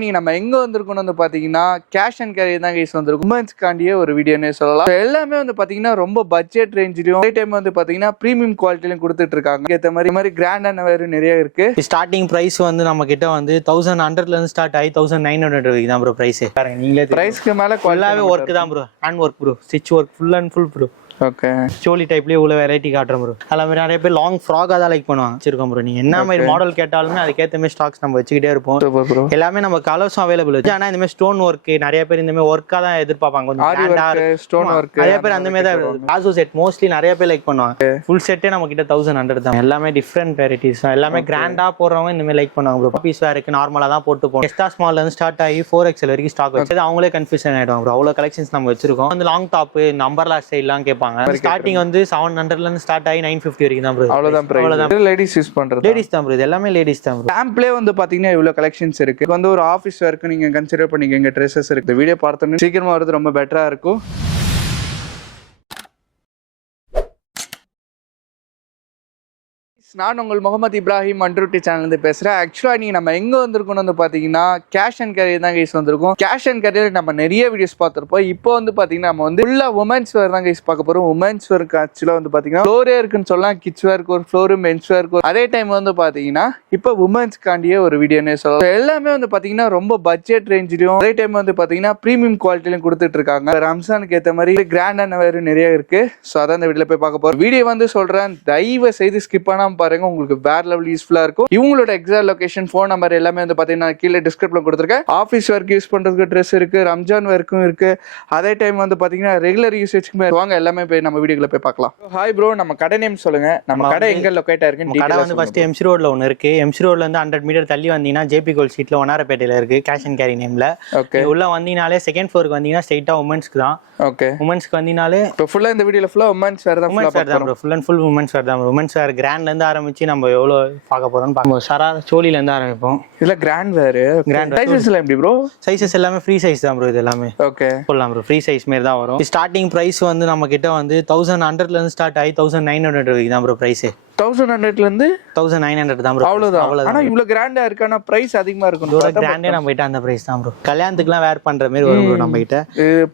நீங்க நம்ம எங்க வந்திருக்கோம்னு வந்து பாத்தீங்கன்னா கேஷ் அண்ட் கேரி தான் கைஸ் வந்திருக்கும். உமன்ஸ்காண்டியே ஒரு வீடியோனே சொல்லலாம். எல்லாமே வந்து பாத்தீங்கன்னா ரொம்ப பட்ஜெட் ரேஞ்சிலும் அதே டைம் வந்து பாத்தீங்கன்னா பிரீமியம் குவாலிட்டிலையும் கொடுத்துட்டு இருக்காங்க. ஏத்த மாதிரி கிராண்டான வேறு நிறைய இருக்கு. ஸ்டார்டிங் பிரைஸ் வந்து நம்ம கிட்ட வந்து 1100 ல இருந்து ஸ்டார்ட் ஆகி 1900 வரைக்கும் தான் ப்ரோ பிரைஸ். பாருங்க நீங்களே பிரைஸ்க்கு மேல ஃபுல்லாவே ஒர்க் தான் bro. Hand work bro. Stitch work full and full bro. Okay choli டைப்லயே உள்ள வெரைட்டி காட்டுறோம் ப்ரோ. அதே மாதிரி நிறைய பேர் லாங் ஃப்ராகா தான் லைக் பண்ணுவாங்க. வச்சிருக்கோம் ப்ரோ. நீங்க என்ன மாதிரி மாடல் கேட்டாலுமே அதுக்கேற்ற மாதிரி ஸ்டாக்ஸ் நம்ம வச்சுக்கிட்டே இருப்போம். எல்லாமே நம்ம கலர்ஸும் அவைலபிள் இருக்கு. ஆனா இந்த மாதிரி ஸ்டோன் ஒர்க் நிறைய பேர் இந்த மாதிரி ஒர்க்கா தான் எதிர்பார்ப்பாங்க. கொஞ்சம் ஸ்டோன் ஒர்க் நிறைய பேர் அந்த மாதிரி தான். பிளாசோ செட் மோஸ்ட்லி நிறைய பேர் லைக் பண்ணுவாங்க. ஃபுல் செட்டே நம்ம கிட்ட 1100 தான். எல்லாமே டிஃப்ரெண்ட் வெரைட்டிஸ். எல்லாமே கிராண்டா போடுறவங்க இந்த மாதிரி லைக் பண்ணுவாங்க ப்ரோ. பீஸ் வேருக்கு நார்மலா தான் போட்டு போவோம். எக்ஸ்ட்ரா ஸ்மால்ல இருந்து ஸ்டார்ட் ஆகி 4XL வரைக்கும் ஸ்டாக் வச்சு அவங்களே கன்ஃபியூஷன் ஆயிடுவாங்க ப்ரோ. அவ்வளவு கலெக்ஷன்ஸ் நம்ம வச்சிருக்கோம். அந்த லாங் டாப் நம்பர்லா ஸ்டைல்லாம் கேட்பாங்க. ஸ்டார்டிங் வந்து 700 ல இருந்து ஸ்டார்ட் ஆகி 950 வரைக்கும் தான் ப்ரோ. அவ்வளவுதான் பிரைஸ். லேடிஸ் யூஸ் பண்றது. லேடிஸ் தான் ப்ரோ. இது எல்லாமே லேடிஸ் தான் ப்ரோ. சாம்பிளே வந்து பாத்தீங்கன்னா இவ்வளவு கலெக்ஷன்ஸ் இருக்கு. வந்து ஒரு ஆபீஸ் வேர்க்கு நீங்க கன்சிடர் பண்ணிக்கங்க. ட்ரெஸ்ஸஸ் இருக்கு. இந்த வீடியோ பார்த்தோன்னே சீக்கிரமா வரது ரொம்ப பெட்டரா இருக்கும். நான் உங்கள் முகமது இப்ராஹிம் அன்ட்ரூட்டி சேனல்லேருந்து பேசுகிறேன். ஆக்சுவலாக நீங்கள் நம்ம எங்கே வந்திருக்கோம்னு வந்து பார்த்தீங்கன்னா கேஷ் அண்ட் கேரி தான் கைஸ் வந்திருக்கோம். கேஷ் அண்ட் கேரியில் நம்ம நிறைய வீடியோஸ் பார்த்துருப்போம். இப்போ வந்து பார்த்தீங்கன்னா நம்ம வந்து ஃபுல்லாக உமன்ஸ் வேர் தான் கைஸ் பார்க்க போகிறோம். உமன்ஸ் வேருக்கு ஆக்சுவலாக வந்து பார்த்தீங்கன்னா ஃப்ளோரே இருக்குன்னு சொல்லலாம். கிட்ஸ் வேருக்கு ஒரு ஃப்ளோரு, மென்ஸ் வேருக்கு அதே டைம் வந்து பார்த்தீங்கன்னா இப்போ உமன்ஸ்காண்டியே ஒரு வீடியோனே சொல்லலாம். எல்லாமே வந்து பார்த்தீங்கன்னா ரொம்ப பட்ஜெட் ரேஞ்சிலும் அதே டைம் வந்து பார்த்தீங்கன்னா ப்ரீமியம் குவாலிட்டிலையும் கொடுத்துட்டு இருக்காங்க. ரம்ஜானுக்கு ஏற்ற மாதிரி கிராண்டான வேறு நிறைய இருக்கு. ஸோ அதான் இந்த வீடியோவில் போய் பார்க்க போகிறோம். வீடியோ வந்து சொல்கிறேன், தயவு செய்து ஸ்கிப் பண்ணாமல் பாருங்க. உங்களுக்கு வேற லெவல் யூஸ்ஃபுல்லா இருக்கும். இவங்களோட எக்ஸாக்ட் லொகேஷன், ஃபோன் நம்பர் எல்லாமே வந்து பாத்தீங்கன்னா கீழே டிஸ்கிரிப்ஷன்ல கொடுத்துருக்கேன். ஆஃபீஸ் ஒர்க் யூஸ் பண்றதுக்கு ட்ரெஸ் இருக்கு, ரம்ஜான் ஒர்க்கும் இருக்கு. அதே டைம் வந்து பாத்தீங்கன்னா ரெகுலர் யூசேஜ்க்கு வாங்க. எல்லாமே போய் நம்ம வீடியோக்குள்ள போய் பார்க்கலாம். ஹாய் ப்ரோ, நம்ம கடை நேம் சொல்லுங்க. நம்ம கடை எங்க லொகேட் ஆயிருக்கு? கடை வந்து ஃபர்ஸ்ட் எம்சி ரோட்ல ஒன்னு இருக்கு. எம்சி ரோட்ல இருந்து 100 மீட்டர் தள்ளி வந்தீங்கன்னா ஜேபி கோல்ட் ஸ்ட்ரீட்ல வண்ணாரப்பேட்டையில இருக்கு. கேஷ் அண்ட் கேரி நேம்ல. ஓகே. உள்ள வந்தீங்கனாலே செகண்ட் ஃப்ளோருக்கு வந்தீங்கன்னா ஸ்ட்ரைட்டா உமன்ஸ்க்கு தான். ஓகே. உமன்ஸ்க்கு வந்தீங்கனாலே இப்போ ஃபுல்லா இந்த வீடியோல ஃபுல்லா உமன்ஸ் வேர் தான். உமன்ஸ் வேர் தான் bro. Full and full women's wear தான். உமன்ஸ் வேர் கிராண்ட்ல இருந்து ஆரம்பிச்சு நம்ம எவ்வளவு பார்க்க போறோம்னு பார்ப்போம். ஷரா சோலில இருந்து ஆரம்பிப்போம். இல்ல கிராண்ட் வேர். கிராண்ட் சைஸஸ் எல்லாம் எப்படி ப்ரோ? சைஸஸ் எல்லாமே ஃப்ரீ சைஸ் தான் ப்ரோ. இது எல்லாமே ஓகே சொல்லலாம் ப்ரோ. ஃப்ரீ சைஸ் மாதிரி தான் வரும். ஸ்டார்டிங் பிரைஸ் வந்து நம்ம கிட்ட வந்து 1100 ல இருந்து ஸ்டார்ட் ஆகி 1900 வரைக்கும் தான் ப்ரோ பிரைஸ். 1100 ல இருந்து 1900 தான் ப்ரோ. அவ்வளவுதான். ஆனா இவ்வளவு கிராண்டா இருக்கானா பிரைஸ் அதிகமா இருக்கும். இதோட கிராண்டே நம்ம கிட்ட அந்த பிரைஸ் தான் ப்ரோ. கல்யாணத்துக்குலாம் வேர் பண்ற மாதிரி வரும் ப்ரோ நம்ம கிட்ட.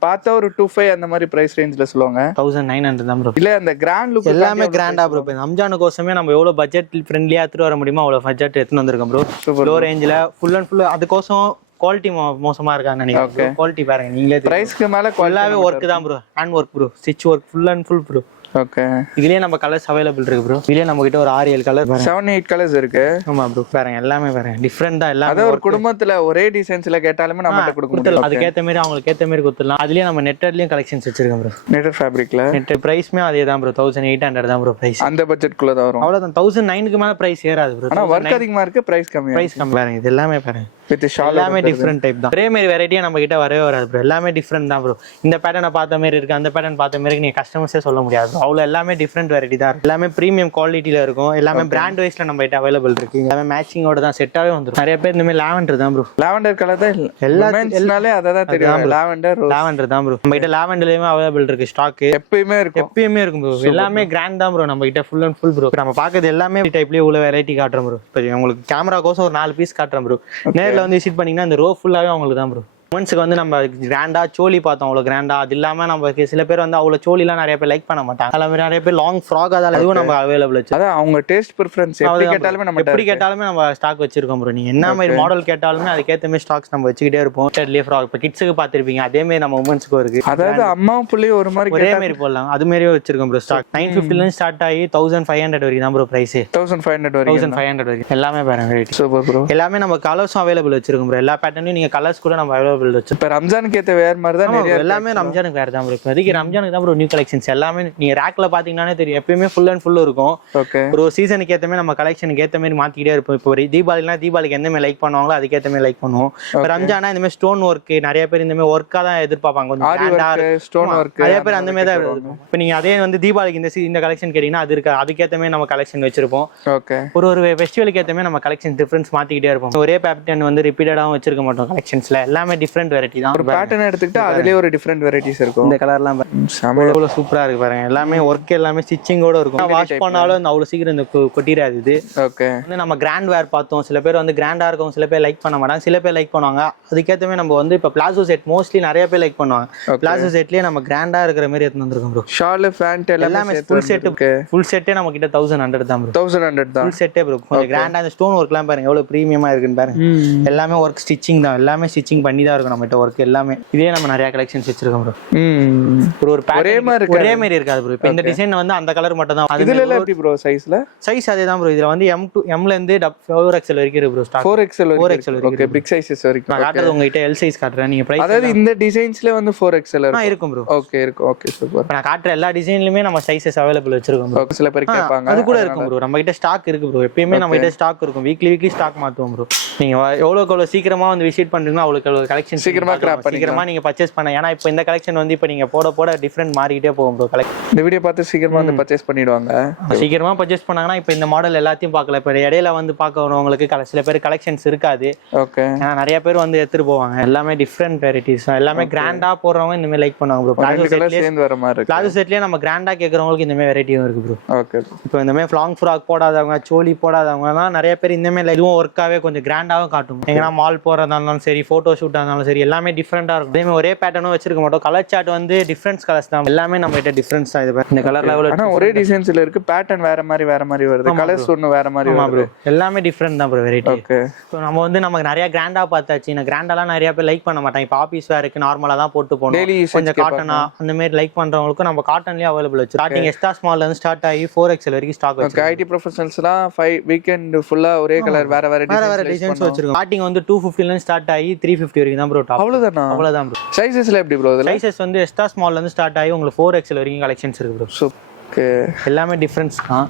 பார்த்தா ஒரு 25 அந்த மாதிரி பிரைஸ் ரேஞ்ச்ல சொல்லுவாங்க. 1900 தான் ப்ரோ. இல்ல அந்த கிராண்ட் லுக் எல்லாமே கிராண்டா ப்ரோ. ரம்ஜானுக்கோசமே நம்ம எவ்வளவு பட்ஜெட் ஃப்ரெண்ட்லியா எடுத்துட்டு வர முடியுமோ அவ்வளவு பட்ஜெட் எடுத்துட்டு வந்திருக்கோம் ப்ரோ. லோ ரேஞ்சில ஃபுல் அண்ட் ஃபுல். அதுக்கோசம் குவாலிட்டி மோசமா இருக்கான்னு நினைக்கிறேன். குவாலிட்டி பாருங்க நீங்களே. பிரைஸ்க்கு மேல ஃபுல்லாவே ஒர்க் தான் bro. Hand work bro. Stitch work full and full bro. Okay. இதுலயே நம்ம கலர்ஸ் அவைலபிள் இருக்கு ப்ரோ. இதுலயே நம்ம கிட்ட ஒரு 6-7 கலர் 7-8 கலர்ஸ் இருக்கு. ஆமா ப்ரோ. பாருங்க எல்லாமே பாருங்க டிஃபரெண்டா எல்லாமே. அத ஒரு குடும்பத்துல ஒரே டிசைன்ஸ்ல கேட்டாலுமே நம்ம கிட்ட கொடுக்கலாம். அதுக்கு ஏத்த மாதிரி அவங்களுக்கு ஏத்த மாதிரி கொடுத்துடலாம். அதுலயே நம்ம நெட்டட்லயும் கலெக்ஷன்ஸ் வச்சிருக்கோம் ப்ரோ. நெட்டட் ஃபேப்ரிக்ல நெட் பிரைஸ்மே அதே தான் ப்ரோ. 1800 தான் ப்ரோ பிரைஸ். அந்த பட்ஜெட் குள்ள தான் வரும். அவ்வளவுதான். 1009க்கு மேல பிரைஸ் ஏறாது ப்ரோ. ஆனா வர்க் அதிகமா இருக்கு, பிரைஸ் கம்மி. பிரைஸ் கம்மி பாருங்க. இது எல்லாமே பாருங்க வித் ஷால் எல்லாமே டிஃபரெண்ட் டைப் தான். ஒரே மாதிரி வெரைட்டியா நம்ம கிட்ட வரவே வராது ப்ரோ. எல்லாமே டிஃபரெண்ட் தான் ப்ரோ. இந்த பேட்டர்னை பார்த்த மாதிரி இருக்கு, அந்த பேட்டர்ன் பார்த்த மாதிரி நீங்க கஸ்டமர்ஸே சொல்ல முடியாது. அவ்வளவு எல்லாமே டிஃபரெண்ட் வெரைட்டி தான். எல்லாமே பிரீமியம் குவாலிட்டில இருக்கும். எல்லாமே பிராண்ட் வைஸ்ல நம்ம கிட்ட அவைலபிள் இருக்கு. எல்லாமே மேட்சிங்கோட தான் செட்டாவே வந்துரும். நிறைய பேர் இந்த மாதிரி லாவெண்டர் தான் ப்ரோ. லாவெண்டர் கலர் தான் எல்லாமே அததான் தெரியும். லாவெண்டர் தான் ப்ரோ. நம்ம கிட்ட லாவெண்டர்லயுமே அவைலபிள் இருக்கு ஸ்டாக். எப்பயுமே இருக்கும் ப்ரோ. எல்லாமே கிராண்ட் தான் ப்ரோ. நம்ம கிட்ட ஃபுல் அண்ட் ஃபுல் ப்ரோ. நம்ம பாக்குறது எல்லாமே டைப்லயே உள்ள வெரைட்டி காட்டுறோம் ப்ரோ. இப்போ உங்களுக்கு கேமரா கோசம் ஒரு 4 பீஸ் காட்டுறோம் ப்ரோ. நேர்ல வந்து விசிட் பண்ணீங்கன்னா இந்த ரோ ஃபுல்லாவே உங்களுக்கு தான் ப்ரோ. உமன்ஸ்க்கு வந்து நம்ம கிராண்டா சோலி பார்த்தோம். அவ்வளோ கிராண்டா அது இல்லாமல் நம்ம சில பேர் வந்து அவ்வளோ சோலிலாம் நிறைய பேர் லைக் பண்ண மாட்டாங்க. அதில் நிறைய பேர் லாங் ஃப்ராக் அதால அதுவும் நம்ம அவைலபிள் வச்சு. அதான் அவங்க டேஸ்ட் ப்ரிஃபரன்ஸ். எப்படி கேட்டாலுமே நம்ம ஸ்டாக் வச்சிருக்கோம் ப்ரோ. நீங்கள் என்ன மாதிரி மாடல் கேட்டாலுமே அதுக்கேற்ற மாதிரி ஸ்டாக்ஸ் நம்ம வச்சுக்கிட்டே இருப்போம். டெட்லி ஃப்ராக் இப்போ கிட்ஸுக்கு பார்த்துருப்பீங்க. அதே மாதிரி நம்ம உமன்ஸ்க்கும் இருக்கு. அதாவது அம்மா புள்ளையும் ஒரு மாதிரி ஒரே மாதிரி போடலாம். அது மாதிரியே வச்சிருக்கோம் ப்ரோ. ஸ்டாக் 950 ஸ்டார்ட் ஆகி 1500 வரைக்கும் தான் ப்ரோ பிரைஸ். 1500 வரைக்கும் எல்லாமே பாருங்க. Super bro. எல்லாமே நம்ம கலர்ஸும் அவைலபிள் வச்சிருக்கோம் ப்ரோ. எல்லா பேட்டர்னையும் நீங்க கலர்ஸ் கூட நம்ம அவைலபிள் வச்சு. இப்போ ரம்ஜான் கேத்த வேற மாதிரி தான் நிறைய. எல்லாமே ரம்ஜானுக்கு வேற தான் ப்ரோ. இப்போதைக்கு ரம்ஜானுக்கு தான் ப்ரோ நியூ கலெக்ஷன்ஸ் எல்லாமே. நீங்க ரேக்ல பாத்தீங்கன்னாலே தெரியும். எப்பயுமே ஃபுல் அண்ட் ஃபுல் இருக்கும். ஒரு சீசனுக்கு ஏத்த மாதிரி நம்ம கலெக்ஷனுக்கு ஏத்த மாதிரி மாத்திக்கிட்டே இருப்போம். இப்போ தீபாவளிக்கு எந்த மாதிரி லைக் பண்ணுவாங்களோ அதுக்கேற்ற மாதிரி லைக் பண்ணுவோம். ரம்ஜானா இந்த மாதிரி ஸ்டோன் ஒர்க் நிறைய பேர் இந்த மாதிரி ஒர்க்கா தான் எதிர்பார்ப்பாங்க. ஸ்டோன் ஒர்க் நிறைய பேர் அந்த மாதிரி தான் இருக்கும். இப்போ நீங்க அதே வந்து தீபாவளிக்கு இந்த கலெக்ஷன் கேட்டீங்கன்னா அது இருக்கு. அதுக்கேற்ற மாதிரி நம்ம கலெக்ஷன் வச்சிருப்போம். ஒரு ஃபெஸ்டிவலுக்கு ஏற்ற மாதிரி நம்ம கலெக்ஷன் டிஃபரன்ஸ் மாத்திக்கிட்டே இருப்போம். ஒரே பேட்டர்ன் வந்து ரிப்பீட்டடாகவும் வச்சிருக்க மாட்டோம் கலெக்ஷன்ஸ்ல. எல்லாமே டிஃப்ரெண்ட் வெரைட்டி தான். ஒரு பேட்டர்ன் எடுத்துக்கிட்டா அதுலயே ஒரு டிஃப்ரெண்ட் வெரைட்டிஸ் இருக்கும். இந்த கலர்லாம் எவ்வளோ சூப்பரா இருக்கு பாருங்க. எல்லாமே ஒர்க் எல்லாமே ஸ்டிச்சிங்கோட இருக்கும். வாஷ் பண்ணாலும் அவ்வளவு சீக்கிரம் இந்த கொட்டிடாது. இது ஓகே வந்து நம்ம கிராண்ட் வேர் பார்த்தோம். சில பேர் வந்து கிராண்டா இருக்கும், சில பேர் லைக் பண்ண மாட்டாங்க, சில பேர் லைக் பண்ணுவாங்க. அதுக்கேற்றமே நம்ம வந்து இப்போ பிளாசோ செட் மோஸ்ட்லி நிறைய பேர் லைக் பண்ணுவாங்க. பிளாசோ செட்லயே நம்ம கிராண்டா இருக்கிற மாதிரி எடுத்து வந்திருக்கோம் ப்ரோ. ஷால் பேண்ட் எல்லாமே ஃபுல் செட்டே நம்ம கிட்ட 1100 தான் ப்ரோ. 1100 தான் ஃபுல் செட்டே ப்ரோ. கொஞ்சம் கிராண்டா இந்த ஸ்டோன் ஒர்க்லாம் பாருங்க எவ்வளவு பிரீமியமா இருக்குன்னு பாருங்க. எல்லாமே ஒர்க் ஸ்டிச்சிங் தான். எல்லாமே ஸ்டிச்சிங் பண்ணி தான் இருக்கும் நம்ம கிட்ட ஒர்க் எல்லாமே. இதே நம்ம நிறைய கலெக்ஷன்ஸ் வச்சிருக்கோம் ப்ரோ. ஒரு ஒரே மாதிரி இருக்காது ப்ரோ. இப்போ இந்த டிசைன் வந்து அந்த கலர் மட்டும் தான். இதுல எல்லாம் எப்படி ப்ரோ சைஸ்ல? சைஸ் அதே தான் ப்ரோ. இதுல வந்து M ல இருந்து 4XL வரைக்கும் இருக்கு bro. Stock 4XL okay. Big sizes வரைக்கும் நான் காட்டுறது உங்ககிட்ட L சைஸ் காட்டுறேன். நீங்க பிரைஸ் அதாவது இந்த டிசைன்ஸ்ல வந்து 4XL இருக்கும் ப்ரோ. ஓகே இருக்கு. Okay super. நான் காட்டுற எல்லா டிசைன்லயுமே நம்ம சைஸஸ் அவைலபிள் வச்சிருக்கோம் ப்ரோ. சில பேர் கேட்பாங்க. அது கூட இருக்கும் ப்ரோ. நம்ம கிட்ட ஸ்டாக் இருக்கு ப்ரோ. எப்பயுமே நம்ம கிட்ட ஸ்டாக் இருக்கும். வீக்லி ஸ்டாக் மாத்துவோம் ப்ரோ. நீங்க எவ்வளவு சீக்கிரமா வந்து விசிட் பண்றீங்களோ அவ்வளவு கலெக்ஷன் சீக்கிரமா நீங்க பர்ச்சேஸ் பண்ண. ஏன்னா இப்போ இந்த கலெக்ஷன் வந்து இப்போ நீங்க போட டிஃபரெண்ட் மாறிக்கிட்டே போகும் ப்ரோ. இந்த வீடியோ பார்த்து சீக்கிரமா வந்து பர்ச்சேஸ் பண்ணிடுவாங்க. சீக்கிரமா பர்ச்சேஸ் பண்ணாங்கன்னா இப்போ இந்த மாடல் எல்லாத்தையும் பார்க்கல. இப்போ இடையில வந்து பார்க்கறவங்களுக்கு சில பேர் கலெக்ஷன்ஸ் இருக்காது. ஓகே ஏன்னா நிறைய பேர் வந்து எடுத்துட்டு போவாங்க. எல்லாமே டிஃப்ரெண்ட் வெரைட்டிஸ். எல்லாமே கிராண்டா போடுறவங்க இந்த மாதிரி லைக் பண்ணுவாங்க ப்ரோ. பிளாசோ செட்லயே நம்ம கிராண்டா கேட்கறவங்களுக்கு இந்த மாதிரி வெரைட்டியும் இருக்கு ப்ரோ. ஓகே இப்போ இந்த மாதிரி லாங் ஃப்ராக் போடாதவங்க, சோலி போடாதவங்கலாம் நிறைய பேர் இந்த மாதிரி இதுவும் ஒர்க்காவே கொஞ்சம் கிராண்டாவும் காட்டும். எங்கன்னா மால் போறதா இருந்தாலும் சரி, போட்டோ ஷூட்டா இருந்தாலும் சரி, எல்லாமே டிஃப்ரெண்டா இருக்கும். அதே மாதிரி ஒரே பேட்டர்னும் வச்சிருக்க மாட்டோம். கலர் சார்ட் வந்து டிஃப்ரெண்ட் கலர்ஸ் தான். எல்லாமே நம்ம கிட்ட டிஃப்ரென்ஸ் தான். இது இந்த கலர் லெவல் ஆனா ஒரே டிசைன்ஸ்ல இருக்கு. பேட்டர்ன் வேற மாதிரி வருது. கலர்ஸ் ஒன்னு வேற மாதிரி வருது. எல்லாமே டிஃப்ரெண்ட் தான் ப்ரோ வெரைட்டி. ஓகே சோ நம்ம வந்து நமக்கு நிறைய கிராண்டா பார்த்தாச்சு. நான் கிராண்டாலாம் நிறைய பேர் லைக் பண்ண மாட்டாங்க. இப்போ ஆபீஸ் வேருக்கு நார்மலா தான் போட்டு போகணும். கொஞ்சம் காட்டனா அந்த மாதிரி லைக் பண்றவங்களுக்கு நம்ம காட்டன்லயே அவைலபிள் வச்சு ஸ்டார்டிங் எக்ஸ்ட்ரா ஸ்மால்ல இருந்து ஸ்டார்ட் ஆகி 4XL வரைக்கும் ஸ்டாக் வச்சிருக்கோம். ஐடி ப்ரொஃபஷனல்ஸ்லாம் 5 வீக்கெண்ட் ஃபுல்லா ஒரே கலர் வேற டிசைன்ஸ் வச்சிருக்கோம். ஸ்டார்டிங் வந்து 250 ல இருந்து ஸ்டார்ட் ஆகி 350 வரைக்கும் தான் ப்ரோ டாப். அவ்வளவுதான் ப்ரோ. சைஸஸ்ல எப்படி ப்ரோ? சைஸஸ் வந்து எக்ஸ்ட்ரா ஸ்மால்ல இருந்து ஸ்டார்ட் ஆகி உங்களுக்கு 4XL வரைக்கும் கலெக்ஷன்ஸ் இருக்கு ப்ரோ. ஓகே எல்லாமே டிஃபரன்ஸ் தான்.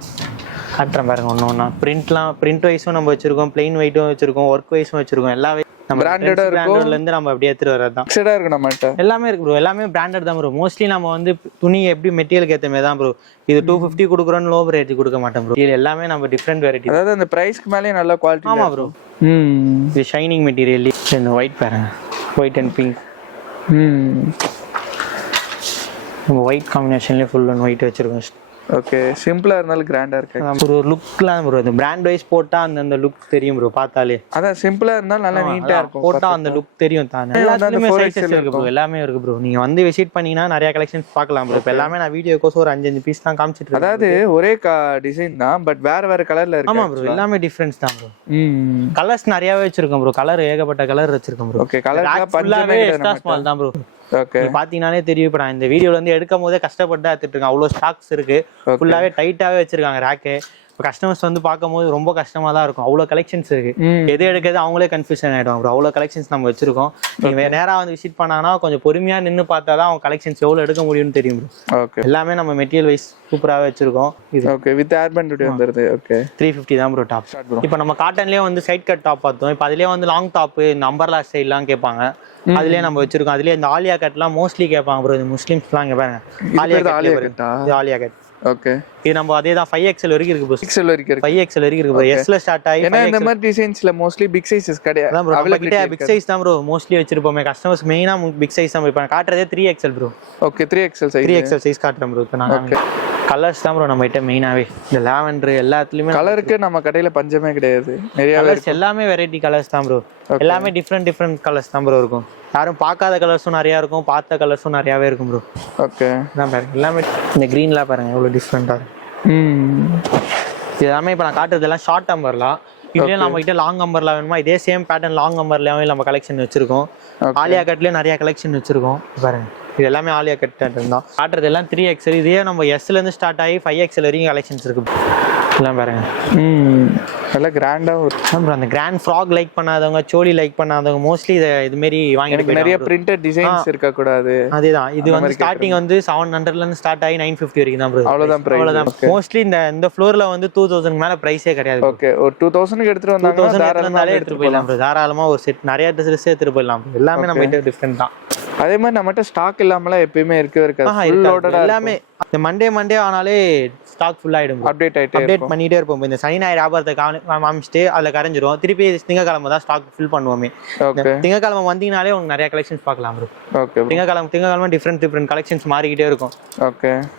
காட்டுறேன் பாருங்க ஒண்ணா. பிரிண்ட் வைஸும் நம்ம வச்சிருக்கோம், பிளைன் வைட்டும் வச்சிருக்கோம், ஒர்க் வைஸும் வச்சிருக்கோம். எல்லாமே நம்ம பிராண்டட்ல இருந்து நம்ம அப்படியே எடுத்துட்டு வரது தான். ஃபிக்ஸடா இருக்கு நம்மட்ட. எல்லாமே இருக்கு ப்ரோ. எல்லாமே பிராண்டட் தான் ப்ரோ. மோஸ்ட்லி நம்ம வந்து துணி எப்படி மெட்டீரியல் ஏத்த மாதிரி தான் ப்ரோ. இது 250 கொடுக்குறோம், லோ ரேட் கொடுக்க மாட்டோம் ப்ரோ. இது எல்லாமே நம்ம டிஃப்ரெண்ட் வெரைட்டி. அதாவது அந்த பிரைஸ்க்கு மேலே நல்ல குவாலிட்டி. ஆமா ப்ரோ. இது ஷைனிங் மெட்டீரியல். இந்த ஒயிட் பாருங்க, ஒயிட் அண்ட் பிங்க். நம்ம ஒயிட் காம்பினேஷன்லயே ஃபுல் அண்ட் ஒயிட் வச்சிருக்கோம். ஓகே சிம்பிளா இருந்தாலும் கிராண்டா இருக்கு. ஒரு லுக்லாம் ப்ரோ. இந்த பிராண்ட் வைஸ் போட்டா அந்த லுக் தெரியும் ப்ரோ. பார்த்தாலே அதான் சிம்பிளா இருந்தாலும் நல்லா நீட்டா இருக்கும். போட்டா அந்த லுக் தெரியும் தானே. எல்லாத்துலயுமே சைஸஸ் இருக்கு ப்ரோ. எல்லாமே இருக்கு ப்ரோ. நீங்க வந்து விசிட் பண்ணீங்கன்னா நிறைய கலெக்ஷன்ஸ் பார்க்கலாம் ப்ரோ. இப்போ எல்லாமே நான் வீடியோக்கு ஒரு 5 பீஸ் தான் காமிச்சிட்டு இருக்கேன். அதாவது ஒரே டிசைன் தான் பட் வேற கலர்ல இருக்கு. ஆமா ப்ரோ. எல்லாமே டிஃபரன்ஸ் தான் ப்ரோ. கலர்ஸ் நிறையவே வச்சிருக்கோம் ப்ரோ. கலர் ஏகப்பட்ட கலர் வச்சிருக்கோம் ப்ரோ. ஓகே கலர்ல ஃபுல்லாவே எக்ஸ்ட்ரா ஸ்மால் தான் ப்ரோ. ஓகே பாத்தீங்கன்னாலே தெரியும். இப்போ நான் இந்த வீடியோல இருந்து எடுக்கும் போதே கஷ்டப்பட்டு எடுத்துட்டு இருக்கேன். அவ்வளவு ஸ்டாக்ஸ் இருக்கு. ஃபுல்லாவே டைட்டாவே வச்சிருக்காங்க ரேக்கு. இப்போ கஸ்டமர்ஸ் வந்து பார்க்கும்போது ரொம்ப கஷ்டமா தான் இருக்கும். அவ்வளோ கலெக்ஷன்ஸ் இருக்கு. எது எடுக்கிறது அவங்களே கன்ஃபியூஷன் ஆயிடும் ப்ரோ. அவ்வளோ கலெக்ஷன்ஸ் நம்ம வச்சிருக்கோம். நீங்க நேரா வந்து விசிட் பண்ணாங்கன்னா கொஞ்சம் பொறுமையா நின்று பார்த்தா தான் அவங்க கலெக்ஷன்ஸ் எவ்வளவு எடுக்க முடியும்னு தெரியும் ப்ரோ. ஓகே எல்லாமே நம்ம மெட்டீரியல் வைஸ் சூப்பராகவே வச்சிருக்கோம். இது ஓகே வித் ஏர் பேண்ட் வந்துருது. ஓகே 350 தான் ப்ரோ டாப். இப்போ நம்ம காட்டன்லயே வந்து சைட் கட் டாப் பார்த்தோம். இப்போ அதுலயே வந்து லாங் டாப், இந்த அம்பர்லா ஸ்டைல்லாம் கேட்பாங்க. அதுலயே நம்ம வச்சிருக்கோம். அதுலயே இந்த ஆலியா கட்லாம் மோஸ்ட்லி கேட்பாங்க ப்ரோ. இந்த முஸ்லிம்ஸ்லாம் இங்க பாருங்க ஆலியா கட். ஓகே இது நம்ம அதே தான் 5XL வரைக்கும் இருக்கு ப்ரோ. 6XL வரைக்கும் இருக்கு. 5XL வரைக்கும் இருக்கு ப்ரோ. Sல ஸ்டார்ட் ஆகி ஏன்னா இந்த மாதிரி டிசைன்ஸ்ல மோஸ்ட்லி பிக் சைஸஸ் கிடையாது. அதான் ப்ரோ. நம்ம கிட்ட பிக் சைஸ் தான் ப்ரோ மோஸ்ட்லி வச்சிருப்போம். கஸ்டமர்ஸ் மெயினா பிக் சைஸ் தான். இப்போ நான் காட்டுறதே 3XL bro. Okay 3XL size. 3XL size காட்டுறேன் ப்ரோ. இப்போ நான் கலர்ஸ் தான் ப்ரோ நம்ம கிட்ட மெயினாவே. இந்த லாவெண்டர் எல்லாத்துலயுமே கலருக்கு நம்ம கடையில பஞ்சமே கிடையாது. நிறைய கலர்ஸ் எல்லாமே வெரைட்டி கலர்ஸ் தான் ப்ரோ. எல்லாமே டிஃப்ரெண்ட் கலர்ஸ் தான் ப்ரோ இருக்கும். யாரும் பார்க்காத கலர்ஸும் நிறையா இருக்கும், பார்த்த கலர்ஸும் நிறையாவே இருக்கும் ப்ரோ. ஓகே தான் பாருங்க எல்லாமே. இந்த க்ரீன்லாம் பாருங்க எவ்வளோ டிஃப்ரெண்ட்டாக இருக்கு. இது எல்லாமே இப்போ நான் காட்டுறது எல்லாம் ஷார்ட் அம்பர்லாம். இதுலேயே நம்ம கிட்ட லாங் அம்பர்லாம் வேணுமா இதே சேம் பேட்டர்ன் லாங் அம்பர்லாவே நம்ம கலெக்ஷன் வச்சிருக்கோம். ஆலியா கட்லேயே நிறைய கலெக்ஷன் வச்சிருக்கோம் பாருங்க. இது எல்லாமே ஆலியா கட் தான். காட்டுறது எல்லாம் 3XL. இதே நம்ம Sல இருந்து ஸ்டார்ட் ஆகி 5XL வரைக்கும் கலெக்ஷன்ஸ் இருக்கு. எல்லாம் பாருங்க எல்லாம் கிராண்டா ப்ரோ. அந்த கிராண்ட் ஃப்ராக் லைக் பண்ணாதவங்க, சோலி லைக் பண்ணாதவங்க மோஸ்ட்லி இது மாதிரி வாங்கிட்டு நிறைய பிரிண்டட் டிசைன்ஸ் இருக்க கூடாது. அதேதான். இது வந்து ஸ்டார்டிங் வந்து 700 ல இருந்து ஸ்டார்ட் ஆகி 950 வரைக்கும் தான் ப்ரோ. அவ்வளவுதான். மோஸ்ட்லி இந்த ஃப்ளோர்ல வந்து 2000 மேல பிரைஸே கிடையாது. ஓகே ஒரு 2000 க்கு எடுத்துட்டு வந்தாங்க. தாராளமா எடுத்துட்டு போயிடலாம் ப்ரோ. தாராளமா ஒரு செட் நிறைய ட்ரெஸ் எடுத்துட்டு போயிடலாம். எல்லாமே நம்ம கிட்ட டிஃபரெண்ட் தான். அதே மாதிரி நம்மகிட்ட ஸ்டாக் இல்லாமலாம் எப்பயுமே இருக்கவே இருக்காது. எல்லாமே இந்த மண்டே ஆனாலே ஸ்டாக் ஃபுல் ஆயிடும். அப்டேட் பண்ணிட்டே இருப்போம். இந்த சனி ஞாயிறு வியாபாரத்தை காமிச்சிட்டு அதில் கரைஞ்சிரும். திருப்பி திங்கக்கிழமை தான் ஸ்டாக் ஃபில் பண்ணுவோமே. திங்கக்கிழமை வந்தீங்கனாலே உங்களுக்கு நிறைய கலெக்ஷன்ஸ் பார்க்கலாம் ப்ரோ. திங்கக்கிழமை டிஃப்ரெண்ட் கலெக்ஷன்ஸ் மாறிக்கிட்டே இருக்கும்.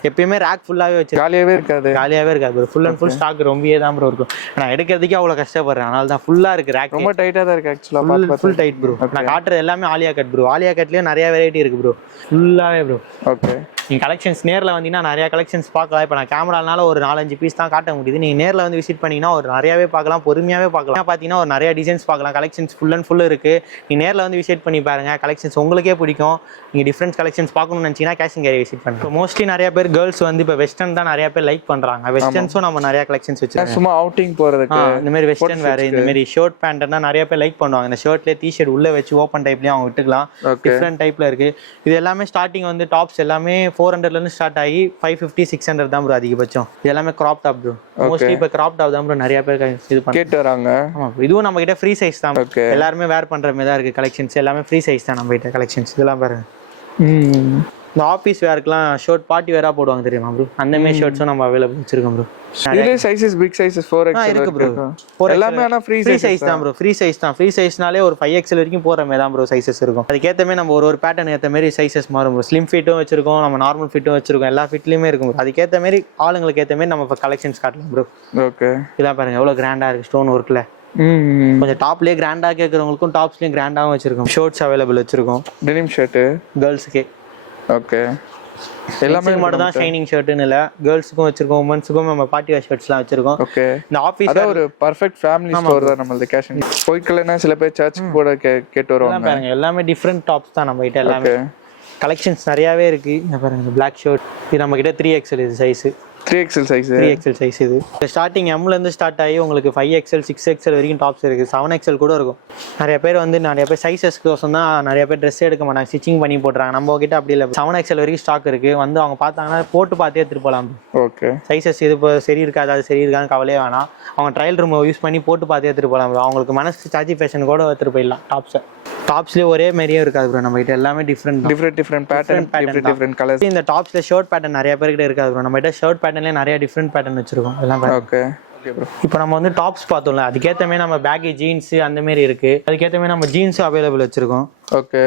எப்பயுமே ரேக் ஃபுல்லாவே வச்சு காலியாவே இருக்காது bro. Full and full stock ரொம்பவே தான் ப்ரோ இருக்கும். நான் எடுக்கிறதுக்கே அவ்வளோ கஷ்டப்படுறேன். அதனால தான் ஃபுல்லா இருக்கு. ரேக் ரொம்ப டைட்டா தான் இருக்கு ஆக்சுவலா. Full tight bro. நான் காட்டுறது எல்லாமே ஆலியா கட் ப்ரோ. ஆலியா கட்லயே நிறைய வெரைட்டி இருக்கு ப்ரோ. ஃபுல்லாவே ப்ரோ. ஓகே, நீங்க கலெக்ஷன்ஸ் நேரில் வந்தீங்கன்னா நிறைய கலெக்ஷன்ஸ் பார்க்கலாம். இப்போ நான் கேமரானால ஒரு 4-5 பீஸ் தான் காட்ட முடியுது. நீங்கள் நேரில் வந்து விசிட் பண்ணிங்கன்னா ஒரு நிறையாவே பார்க்கலாம், பொறுமையாகவே பார்க்கலாம். பார்த்தீங்கன்னா ஒரு நிறைய டிசைன்ஸ் பார்க்கலாம். கலெக்ஷன்ஸ் ஃபுல் அண்ட் ஃபுல் இருக்குது. நீங்கள் நேரில் வந்து விசிட் பண்ணி பாருங்கள். கலெக்ஷன்ஸ் உங்களுக்கே பிடிக்கும். நீங்கள் டிஃப்ரெண்ட் கலெக்ஷன்ஸ் பார்க்கணும்னு நினச்சிங்கன்னா கேஷ் அண்ட் கேரி விசிட் பண்ணுங்க. மோஸ்ட்லி நிறைய பேர் கேர்ள்ஸ் வந்து இப்போ வெஸ்டர்ன் தான் நிறைய பேர் லைக் பண்ணுறாங்க. வெஸ்டர்ன்ஸும் நம்ம நிறைய கலெக்ஷன்ஸ் வச்சுருக்கோம். சும்மா அவுட்டிங் போகிறதுக்கு இந்த மாதிரி வெஸ்டர்ன் வேறு, இந்த மாதிரி ஷர்ட் பேண்ட்னா நிறைய பேர் லைக் பண்ணுவாங்க. இந்த ஷர்ட்லேயே டிஷர்ட் உள்ளே வச்சு ஓப்பன் டைப்லேயும் அவங்க விட்டுக்கலாம். டிஃப்ரெண்ட் டைப்பில் இருக்குது. இது எல்லாமே ஸ்டார்டிங் வந்து டாப்ஸ் எல்லாமே 400லேருந்து ஸ்டார்ட் ஆகி 550-600 தான் ப்ரோ அதிகபட்சம். இது எல்லாமே கிராப் டாப் ப்ரோ. மோஸ்ட்லி இப்போ கிராப் டாப் தான் ப்ரோ நிறைய பேர் இது கேட்டு வராங்க. இதுவும் நம்ம கிட்ட ஃப்ரீ சைஸ் தான். எல்லாருமே வேர் பண்ற மாதிரி தான் இருக்கு. கலெக்ஷன்ஸ் எல்லாமே ஃப்ரீ சைஸ் தான் நம்ம கிட்ட. கலெக்ஷன்ஸ் இதெல்லாம் பாருங்க. இந்த ஆஃபீஸ் வேர்க்குலாம் ஷர்ட் பார்ட்டி வேரா போடுவாங்க தெரியுமா ப்ரோ? அந்த மாதிரி ஷர்ட்ஸும் நம்ம அவைலபிள் வச்சிருக்கோம் ப்ரோ. இதுல சைஸஸ் பிக் சைஸஸ் 4XL இருக்கு ப்ரோ. எல்லாமே ஆனா ஃப்ரீ சைஸ் தான் ப்ரோ. ஃப்ரீ சைஸ் தான். ஃப்ரீ சைஸ்னாலே ஒரு 5XL வரைக்கும் போற மாதிரி தான் ப்ரோ சைஸஸ் இருக்கும். அதுக்கேற்ற மாதிரி நம்ம ஒரு பேட்டர்ன் ஏற்ற மாதிரி சைஸஸ் மாறும் ப்ரோ. ஸ்லிம் ஃபிட்டும் வச்சிருக்கோம், நம்ம நார்மல் ஃபிட்டும் வச்சிருக்கோம். எல்லா ஃபிட்லயுமே இருக்கும். அதுக்கேற்ற மாதிரி ஆளுங்களுக்கு ஏற்ற மாதிரி நம்ம கலெக்ஷன்ஸ் காட்டலாம் ப்ரோ. ஓகே, இதான் பாருங்க எவ்வளவு கிராண்டா இருக்கு ஸ்டோன் ஒர்க்ல. கொஞ்சம் டாப்லயே கிராண்டா கேட்கறவங்களுக்கும் டாப்ஸ்லயும் கிராண்டாவும் வச்சிருக்கோம். ஷர்ட்ஸ் அவைலபிள் வச்சிருக்கோம். டெனிம் ஷர்ட் கேர்ள்ஸ்க்கே. ஓகே, எல்லாமே மட்டும் தான் ஷைனிங் ஷர்ட்னு இல்ல, கேர்ள்ஸ்க்கும் வச்சிருக்கோம், உமன்ஸ்க்கும் நம்ம பார்ட்டி வேர் ஷர்ட்ஸ்லாம் வச்சிருக்கோம். ஓகே, இந்த ஆபீஸ் அத ஒரு பெர்ஃபெக்ட் ஃபேமிலி ஸ்டோர் தான் நம்மளது. கேஷ் போய்க்கலனா சில பேர் சர்ச்சுக்கு போட கேட்டு வருவாங்க. பாருங்க எல்லாமே டிஃபரெண்ட் டாப்ஸ் தான் நம்ம கிட்ட. எல்லாமே கலெக்ஷன்ஸ் நிறையவே இருக்கு. பாருங்க Black ஷர்ட் இது நம்ம கிட்ட 3XL இது சைஸ். 3XL சைஸ் இது. ஸ்டார்டிங் எம்ல இருந்து ஸ்டார்ட் ஆகி உங்களுக்கு 5XL 6XL வரைக்கும் டாப்ஸ் இருக்கு. 7XL கூட இருக்கும். நிறைய பேர் சைஸஸ்க்கு கோசம் தான் நிறைய பேர் ட்ரெஸ் எடுக்க மாட்டாங்க, ஸ்டிச்சிங் பண்ணி போடுறாங்க. நம்ம கிட்ட அப்படி இல்லை. 7XL வரைக்கும் ஸ்டாக் இருக்கு. வந்து அவங்க பார்த்தாங்கன்னா போட்டு பார்த்தே எடுத்துட்டு போகலாம். ஓகே, சைஸஸ் இது இப்போ சரி இருக்காது அது சரி இருக்கான்னு கவலையே வேணாம். அவங்க ட்ரையல் ரூம் யூஸ் பண்ணி போட்டு பார்த்தே எடுத்துட்டு போகலாம். அவங்களுக்கு மனசு சாட்டிஸ்ஃபேக்ஷன் கூட எடுத்துட்டு போயிடலாம். டாப்ஸ்லேயே ஒரே மாதிரியே இருக்காது ப்ரோ. நம்ம கிட்ட எல்லாமே டிஃப்ரெண்ட் பேட்டர்ன் கலர்ஸ். இந்த டாப்ஸ்ல ஷர்ட் பேட்டர்ன் நிறைய பேர்கிட்ட இருக்காது ப்ரோ. நம்ம கிட்ட ஷர்ட் பேட்டர்ன்லேயே நிறைய டிஃப்ரெண்ட் பேட்டர்ன் வச்சிருக்கோம் எல்லாம். ஓகே, இப்போ நம்ம வந்து டாப்ஸ் பார்த்தோம்ல, அதுக்கேற்ற மாதிரி நம்ம பேக்கி ஜீன்ஸ் அந்த மாதிரி இருக்கு. அதுக்கேற்ற மாதிரி நம்ம ஜீன்ஸ் அவைலபிள் வச்சிருக்கோம். ஓகே,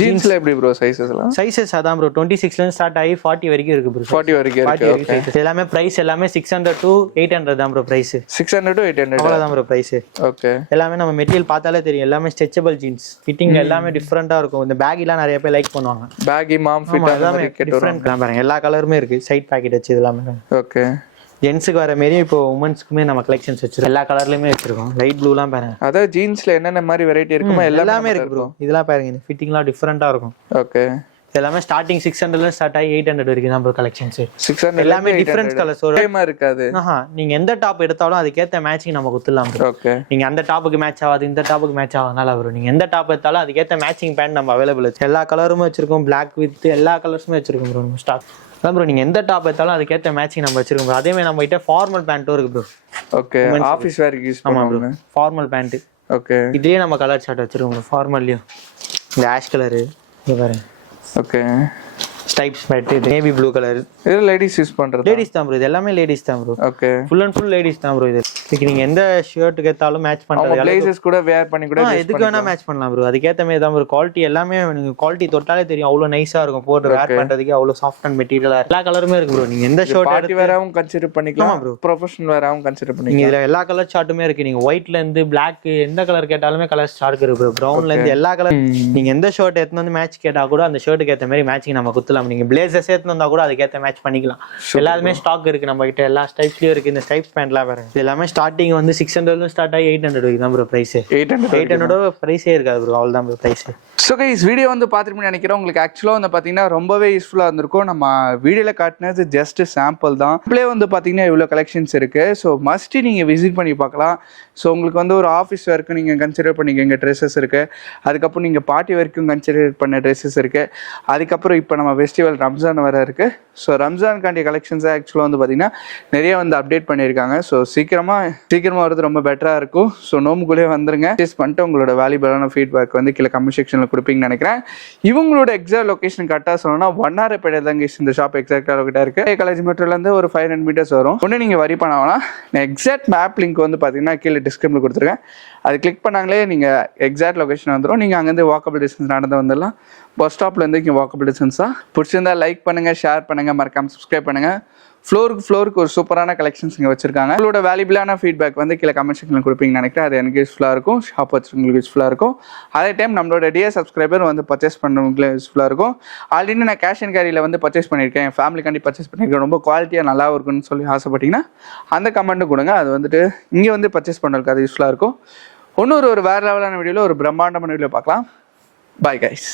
ஜீன்ஸ்ல எப்படி ப்ரோ சைஸஸ்லாம்? சைஸஸ் அதான் ப்ரோ 26ல இருந்து ஸ்டார்ட் ஆகி 40 வரைக்கும் இருக்கு ப்ரோ. 40 வரைக்கும் இருக்கு. ஓகே, எல்லாமே பிரைஸ் எல்லாமே 600 to 800 தான் ப்ரோ பிரைஸ். 600 to 800 அவ்வளவுதான் ப்ரோ பிரைஸ். ஓகே, எல்லாமே நம்ம மெட்டீரியல் பார்த்தாலே தெரியும். எல்லாமே ஸ்ட்ரெச்சபிள் ஜீன்ஸ். ஃபிட்டிங் எல்லாமே டிஃபரெண்டா இருக்கும். இந்த பேக்கிலாம் நிறைய பேர் லைக் பண்ணுவாங்க. பேக்கி மாம் ஃபிட் எல்லாமே டிஃபரெண்ட் தான் பாருங்க. எல்லா கலருமே இருக்கு. சைட் பாக்கெட் வச்சு இதெல்லாம். ஓகே, ஜென்ஸுக்கு வர மாரி இப்போ உமன்ஸ்க்குமே நம்ம கலெக்ஷன்ஸ் வச்சிருக்கோம். எல்லா கலர்லயுமே வச்சிருக்கோம். லைட் ப்ளூலாம் பாருங்க. அதாவது ஜீன்ஸ்ல என்னென்ன மாதிரி வெரைட்டி இருக்குமோ எல்லாமே இருக்கு ப்ரோ. இதெல்லாம் பாருங்க, இந்த ஃபிட்டிங்லாம் டிஃபரெண்டா இருக்கும். ஓகே, எல்லாமே ஸ்டார்டிங் 600ல ஸ்டார்ட் ஆகி 800 வரைக்கும் தான் ப்ரோ கலெக்ஷன்ஸ். 600 எல்லாமே டிஃபரன்ஸ் கலர்ஸ் ஒரே மாதிரி இருக்காது. நீங்க எந்த டாப் எடுத்தாலும் அதுக்கேத்த மேட்சிங் நம்ம குத்துலாம் ப்ரோ. ஓகே, நீங்க அந்த டாப்புக்கு மேட்ச் ஆகாது, இந்த டாப்புக்கு மேட்ச் ஆகாதனால ப்ரோ நீங்க எந்த டாப் எடுத்தாலும் அதுக்கேத்த மேட்சிங் பேண்ட் நம்ம அவைலபிள் இருக்கு. எல்லா கலருமே வச்சிருக்கோம். Black வித் எல்லா கலர்ஸுமே வச்சிருக்கோம் ப்ரோ. ஸ்டாக் அதான் ப்ரோ. நீங்க எந்த டாப் எடுத்தாலும் அதுக்கேற்ற மேட்சிங் நம்ம வச்சிருக்கோம் ப்ரோ. அதே மாதிரி நம்ம கிட்ட ஃபார்மல் பேண்ட்டும் இருக்கு ப்ரோ. ஓகே, ஆஃபீஸ் வேருக்கு யூஸ் பண்ணுவாங்க ஃபார்மல் பேண்ட். ஓகே, இதுலயே நம்ம கலர் ஷார்ட் வச்சிருக்கோம் ப்ரோ. ஃபார்மல்லையும் இந்த ஆஷ் கலரு இது பாருங்க. ஓகே, ஸ்டைப்ஸ் பேண்ட் இது நேவி ப்ளூ கலர். இது லேடிஸ் யூஸ் பண்றது. லேடிஸ் தான் ப்ரோ. இது எல்லாமே லேடிஸ் தான் bro. Okay, full and full ladies தான் ப்ரோ. இது நீங்க எந்த ஷர்ட்டுக்கு ஏத்தாலும் மேட்ச் பண்றது. பிளேசஸ் கூட வேர் பண்ணி கூட எதுக்கு வேணா மேட்ச் பண்ணலாம் ப்ரோ. அதுக்கேத்த மாதிரி தான் ப்ரோ. குவாலிட்டி எல்லாமே நீங்க குவாலிட்டி தொட்டாலே தெரியும். அவ்வளவு நைஸா இருக்கும். போட்டு வேர் பண்றதுக்கு அவ்வளவு சாஃப்ட் அண்ட் மெட்டீரியலா எல்லா கலருமே இருக்கு ப்ரோ. நீங்க எந்த ஷர்ட் பார்ட்டி வேராவும் கன்சிடர் பண்ணிக்கலாம் ப்ரோ. ப்ரொஃபஷனல் வேராவும் கன்சிடர் பண்ணிக்கலாம். இதுல எல்லா கலர் ஷார்ட்டுமே இருக்கு. நீங்க ஒயிட்ல இருந்து Black எந்த கலர் கேட்டாலுமே கலர் ஷார்ட் இருக்கு ப்ரோ. பிரவுன்ல இருந்து எல்லா கலர். நீங்க எந்த ஷர்ட் எடுத்து வந்து மேட்ச் கேட்டா கூட அந்த ஷர்ட்டுக்கு ஏத்த மாதிரி மேட்சிங் நம்ம குத்தலாம். நீங்க பிளேசர்ஸ் எடுத்து வந்தா கூட அதுக்கேத்த மேட்ச் பண்ணிக்கலாம். எல்லாருமே ஸ்டாக் இருக்கு நம்ம கிட்ட. எல்லா டைப்ஸ்லயும் இருக்கு. இந்த டைப் பேண்ட்லாம் பாருங்க. இது எல்லாமே ஸ்டார்டிங் வந்து 600ல ஸ்டார்ட் ஆகி 800 வரைக்கும் தான் ப்ரோ பிரைஸ். 800 பிரைஸே இருக்காது ப்ரோ. அவ்வளவுதான் bro price. So guys, video வந்து பார்த்துருப்பீங்கன்னு நினைக்கிறேன். உங்களுக்கு ஆக்சுவலாக வந்து பார்த்தீங்கன்னா ரொம்பவே யூஸ்ஃபுல்லாக இருந்திருக்கும். நம்ம வீடியோவில் காட்டினது ஜஸ்ட் சாம்பிள் தான். இப்படியே வந்து பார்த்தீங்கன்னா இவ்வளோ கலெக்ஷன்ஸ் இருக்குது. ஸோ மஸ்ட்டு நீங்கள் விசிட் பண்ணி பார்க்கலாம். ஸோ உங்களுக்கு வந்து ஒரு ஆஃபீஸ் வரைக்கும் நீங்கள் கன்சிடர் பண்ணிக்கோங்க ட்ரெஸ்ஸஸ் இருக்குது. அதுக்கப்புறம் நீங்கள் பார்ட்டி வரைக்கும் கன்சிடர் பண்ண ட்ரெஸ்ஸஸ் இருக்குது. அதுக்கப்புறம் இப்போ நம்ம ஃபெஸ்டிவல் ரம்ஜான் வர இருக்குது. ஸோ ரம்ஜான்காண்டிய கலெக்ஷன்ஸை ஆக்சுவலாக வந்து பார்த்திங்கன்னா நிறைய வந்து அப்டேட் பண்ணியிருக்காங்க. ஸோ சீக்கிரமாக வரது ரொம்ப பெட்டராக இருக்கும். ஸோ நோம்புக்குள்ளே வந்துருங்க. டேஸ்ட் பண்ணிட்டு உங்களோட வேல்யூபிளான ஃபீட்பேக் வந்து கீழே கமெண்ட் செக்ஷனில் கொடுப்பீங்கன்னு நினைக்கிறேன். இவங்களோட எக்ஸாக்ட் லொகேஷன் கரெக்டாக சொல்லணும்னா வண்ணாரப்பேட்டை தாங்க இந்த ஷாப் எக்ஸாக்டாக லொகேட்டாக இருக்குது. காலேஜ் மெட்ரோலேருந்து ஒரு 500 மீட்டர்ஸ் வரும். ஒன்று நீங்கள் வரி பண்ணாங்கன்னா எக்ஸாக்ட் மேப் லிங்க் வந்து பார்த்தீங்கன்னா கீழே டிஸ்கிரிப்ஷனில் கொடுத்துருக்கேன். அது கிளிக் பண்ணாங்களே நீங்கள் எக்ஸாக்ட் லொகேஷன் வந்துடும். நீங்கள் அங்கேருந்து வாக்கபிள் டிஸ்டன்ஸ் நடந்து வந்துடலாம். பஸ் ஸ்டாப்லேருந்து இங்கே வாக்கபிள் டிஸ்டன்ஸாக. பிடிச்சிருந்தா லைக் பண்ணுங்கள், ஷேர் பண்ணுங்கள், மறக்காமல் சப்ஸ்கிரைப் பண்ணுங்கள். ஃப்ளோருக்கு ஒரு சூப்பரான கலெக்ஷன்ஸ் இங்கே வச்சிருக்காங்க. உங்களோட வேல்யூபிளான ஃபீட்பேக் வந்து கீழே கமெண்ட் செக்ஷனில் கொடுப்பீங்கன்னு நினைக்கிறேன். அது எனக்கு யூஸ்ஃபுல்லாக இருக்கும், ஷாப் வச்சுருங்களுக்கு யூஸ்ஃபுல்லாக இருக்கும். அதே டைம் நம்மளோட டியர் சப்ஸ்கிரைபர் வந்து பர்ச்சேஸ் பண்ணுறவங்களுக்கு யூஸ்ஃபுல்லாக இருக்கும். ஆல்ரெடி நான் கேஷ் அண்ட் கேரியில் வந்து பர்ச்சேஸ் பண்ணியிருக்கேன், என் ஃபேமிலிக்காண்டி பர்ச்சேஸ் பண்ணியிருக்கேன், ரொம்ப குவாலிட்டியாக நல்லா இருக்குன்னு சொல்லி ஆசைப்பட்டீங்கன்னா அந்த கமெண்ட்டும் கொடுங்க. அது வந்துட்டு இங்கே வந்து பர்ச்சேஸ் பண்ணுறதுக்கு அது யூஸ்ஃபுல்லாக இருக்கும். இன்னொரு வேறு லெவலான வீடியோவில் ஒரு பிரம்மாண்டமான வீடியோ பார்க்கலாம். Bye guys.